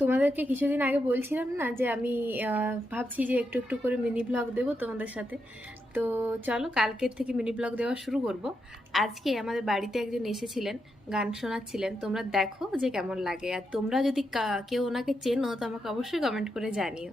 তোমাদেরকে কিছুদিন আগে বলছিলাম না যে আমি ভাবছি যে একটু একটু করে মিনি ব্লগ দেবো তোমাদের সাথে। তো চলো কালকের থেকে মিনি ব্লগ দেওয়া শুরু করব। আজকে আমাদের বাড়িতে একজন এসেছিলেন, গান শোনাচ্ছিলেন। তোমরা দেখো যে কেমন লাগে। আর তোমরা যদি কেউ ওনাকে চেনো, তো আমাকে অবশ্যই কমেন্ট করে জানিও।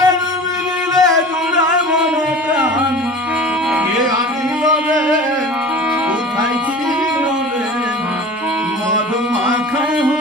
coming home.